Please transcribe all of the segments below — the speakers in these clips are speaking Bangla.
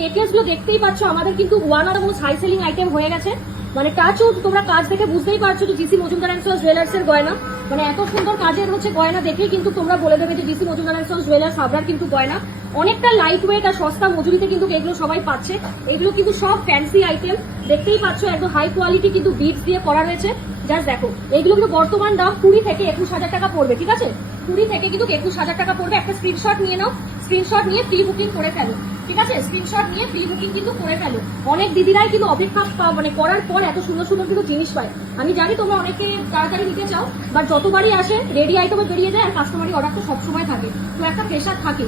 নেকলেস গুলো দেখতেই পাচ্ছ আমাদের কিন্তু one of the most high selling item হয়ে গেছে। মানে টাচউড, তোমরা কাজ দেখে বুঝতেই পারছো যে GC Majumdar and sons Jewellers এর গয়না। মানে এত সুন্দর কাজের হচ্ছে গয়না দেখেই কিন্তু তোমরা বলে দেবে যে GC Majumdar and sons Jewellers হাবড়ার কিন্তু গয়না অনেকটা লাইট ওয়েট আর সস্তা মজুরিতে কিন্তু এগুলো সবাই পাচ্ছে। এগুলো কিন্তু সব ফ্যান্সি আইটেম, দেখতেই পাচ্ছ একদম হাই কোয়ালিটি কিন্তু বিটস দিয়ে করা রয়েছে। জাস্ট দেখো, এগুলো কিন্তু বর্তমান দাম 20 থেকে 21,000 টাকা পড়বে। ঠিক আছে, 20 থেকে কিন্তু 21,000 টাকা পড়বে। একটা স্ক্রিনশট নিয়ে নাও, স্ক্রিনশট নিয়ে প্রি বুকিং করে ফেলো। ঠিক আছে, স্ক্রিনশট নিয়ে প্রি বুকিং কিন্তু করে ফেলো। অনেক দিদিরাই কিন্তু অপেক্ষা মানে করার পর এত সুন্দর সুন্দর কিন্তু জিনিস পায়। আমি জানি তোমরা অনেকে তাড়াতাড়ি নিতে চাও, বাট যতবারই আসে রেডি আইটেমে বেরিয়ে যায় আর কাস্টমারি অর্ডার তো সবসময় থাকে, তো একটা প্রেশার থাকে।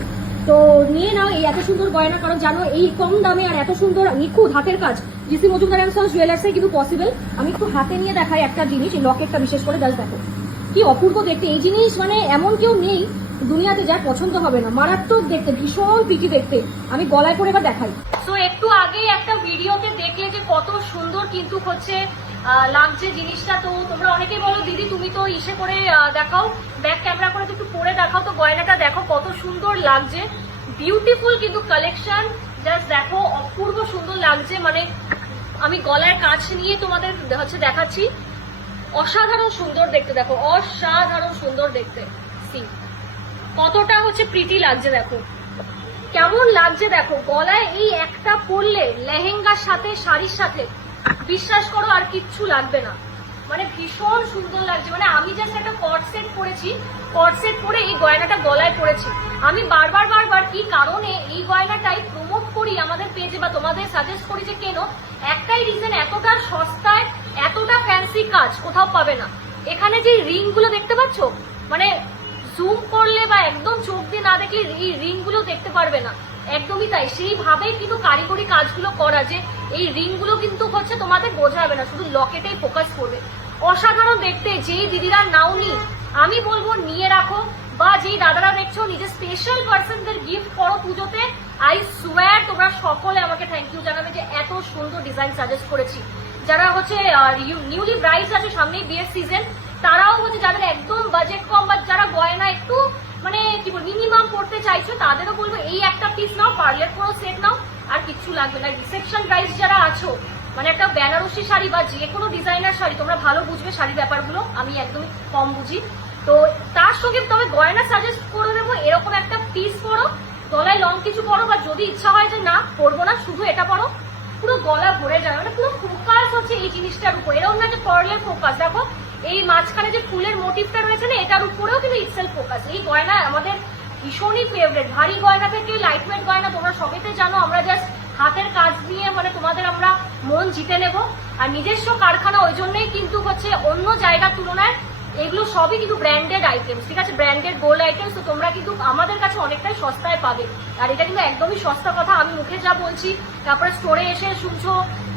তো নিয়ে নাও এই এত সুন্দর গয়না, কারণ জানো এই কম দামে আর এত সুন্দর নিখুঁত হাতের কাজ জিসি মজুমদার এন্ড সন্স জুয়েলার্সে কিন্তু পসিবল। আমি একটু হাতে নিয়ে দেখাই একটা জিনিস, এই লকেটটা বিশেষ করে। জাস্ট দেখো কি অপূর্ব দেখতে এই জিনিস, মানে এমন কেউ নেই দুনিয়াতে যার পছন্দ হবে না। মারাত্মক দেখতে, ভীষণ পিটি দেখতে। আমি গলায় পরে এবার দেখাই। তো একটু আগে একটা ভিডিওতে দেখলে যে কত সুন্দর কিন্তু হচ্ছে লাগছে জিনিসটা। তো তোমরা অনেকেই বলো দিদি তুমি তো ইসে করে দেখাও, ব্যাক ক্যামেরা করে একটু পরে দেখাও। তো গয়নাটা দেখো কত সুন্দর লাগছে, বিউটিফুল কিন্তু কালেকশন। জাস্ট দেখো অপূর্ব সুন্দর লাগছে। মানে আমি গলার কাছ নিয়ে তোমাদের হচ্ছে দেখাচ্ছি, অসাধারণ সুন্দর দেখতে। দেখো অসাধারণ সুন্দর দেখতে, সি কতটা হচ্ছে প্রিটি লাগছে। দেখো কেমন লাগছে, দেখো গলায় এই একটা পরলে লেহেঙ্গার সাথে শাড়ির সাথে বিশ্বাস করো আর কিচ্ছু লাগবে না। মানে ভীষণ সুন্দর লাগছে। মানে আমি জাস্ট একটা কট সেট পরেছি, কট সেট পরে এই গয়নাটা গলায় পরেছি। আমি বারবার কি কারণে এই গয়নাটাই প্রমোট করি আমাদের পেজে বা তোমাদের সাজেস্ট করি যে কেন, একটাই রিজন, এতটা সস্তায় এতটা ফ্যান্সি কাজ কোথাও পাবে না। এখানে যে রিং গুলো দেখতে পাচ্ছ, মানে জুম করলে বা একদম চোখ দিয়ে না দেখলে এই রিং গুলো দেখতে পারবে না। একদমই তাই, সেইভাবেই কিন্তু কারিগরি কাজগুলো করা, যে এই রিং গুলো কিন্তু হচ্ছে তোমাদের বোঝাবে না, শুধু লকেটেই ফোকাস করবে। অসাধারণ দেখতে। যেই দিদিরা নাওনি আমি বলবো নিয়ে রাখো, বা যেই দাদারা দেখছো নিজের স্পেশাল পার্সনদের গিফট করো পুজোতে। আই সুয়ার তোমরা সকলে আমাকে থ্যাংক ইউ জানাবে যে এত সুন্দর ডিজাইন সাজেস্ট করেছি। যারা হচ্ছে নিউলি ব্রাইডস আছে, সামনেই বিয়ের সিজন, তারাও হচ্ছে যাদের একদম বাজেট কম বা যারা গয়না একটু মানে কি বল মিনিমাম করতে চাইছো, তাদেরও বলবো এই একটা পিস নাও, পার্লের পুরো সেট নাও, আর কিচ্ছু লাগবে না। রিসেপশন ব্রাইডস যারা আছো, মানে একটা বেনারসি শাড়ি বা যে কোনো ডিজাইনার শাড়ি, তোমরা ভালো বুঝবে শাড়ির ব্যাপারগুলো, আমি একদমই কম বুঝি। তো তার সঙ্গে তবে গয়না সাজেস্ট করে দেবো এরকম একটা পিস পরো, গলায় লং কিছু পরো, বা যদি ইচ্ছা হয় যে না পরবো না শুধু এটা পরো, পুরো গলা ভরে যাবে। মানে পুরো ফোকাস হচ্ছে এই জিনিসটার উপর, এরকম না যে পার্লের ফোকাস। দেখো এই মাঝখানে যে ফুলের মোটিভটা রয়েছে না, এটার উপরেও কিন্তু ইটসেলফ ফোকাস। এই গয়না আমাদের ভীষণই ফেভারিট। ভারী গয়না থেকে লাইট ওয়েট গয়না, তোমরা সবেতে জানো আমরা জাস্ট হাতের কাজ নিয়ে মানে তোমাদের আমরা মন জিতে নেব। আর নিজস্ব কারখানা, ওই জন্যই কিন্তু হচ্ছে অন্য জায়গার তুলনায় এগুলো সবই কিন্তু ব্র্যান্ডেড আইটেমস। ঠিক আছে, ব্র্যান্ডেড গোল্ড আইটেমস। তো তোমরা কিন্তু আমাদের কাছে অনেকটাই সস্তায় পাবে। আর এটা কিন্তু একদমই সস্তা কথা আমি মুখে যা বলছি, তারপরে স্টোরে এসে শুনছো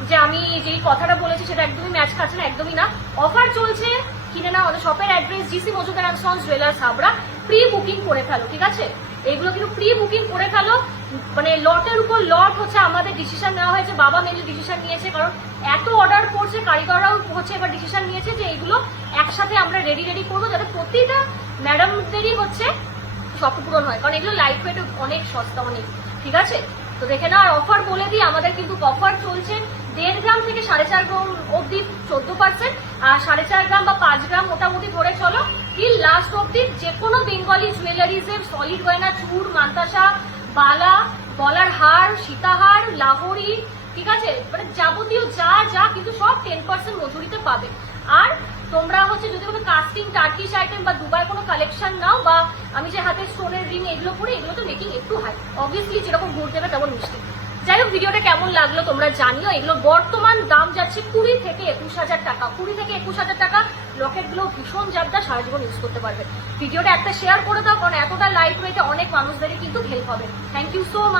যে আমি যেই কথাটা বলেছি সেটা একদমই ম্যাচ খাচ্ছে না, একদমই না। অফার চলছে, কিনে নাও। আমাদের শপের address GC Majumdar and sons Jewellers Habra. Pre booking করে ফেলো, ঠিক আছে, এগুলো কিন্তু প্রি বুকিং করে ফেলো। মানে লটের উপর লট হচ্ছে আমাদের ডিসিশন নেওয়া হয়েছে, বাবা মেনলি ডিসিশন নিয়েছে, কারণ এত অর্ডার করছে, কারিগররাও হচ্ছে এবার ডিসিশন নিয়েছে যে এইগুলো একসাথে আমরা রেডি করবো, যাতে প্রতিটা ম্যাডামদেরই হচ্ছে স্বপ্ন পূরণ হয়, কারণ এগুলো লাইট ওয়েট অনেক সস্তা অনেক। ঠিক আছে, তো দেখে নাও। আর অফার বলে দিই, আমাদের কিন্তু অফার চলছে 1.5 গ্রাম থেকে 4.5 গ্রাম অব্দি 14%, আর 4.5 গ্রাম বা 5 গ্রাম মোটামুটি ধরে চলো টিল লাস্ট অব্দি। যে কোনো বেঙ্গলি জুয়েলারিজ এর সলিড গয়না, চুর, মান্তাসা, বালা, গলার হার, সীতাহার, লাহোরি, ঠিক আছে, মানে যাবতীয় যা কিন্তু সব 10% মজুরিতে পাবে। আর তোমরা হচ্ছে যদি কোনো কাস্টিং টার্কিশ আইটেম বা দুবাই কোনো কালেকশন নাও, বা আমি যে হাতে স্টোনের রিং এগুলো পরে, এগুলো তো মেকিং একটু হাই, অবভিয়াসলি যেরকম ঘুরতে দেবে তেমন মিষ্টি। যাই হোক, ভিডিওটা কেমন লাগলো তোমরা জানিও। এগুলো বর্তমান দাম যাচ্ছে 20 থেকে 21,000 টাকা। 20 থেকে 21,000 টাকা। লকেটগুলো ভীষণ জাবদা, সারা জীবন ইউজ করতে পারবে। ভিডিওটা একটা শেয়ার করে দাও, কারণ এতটা লাইট ওয়েটে অনেক মানুষদেরই কিন্তু হেল্প হবে। Thank you so much.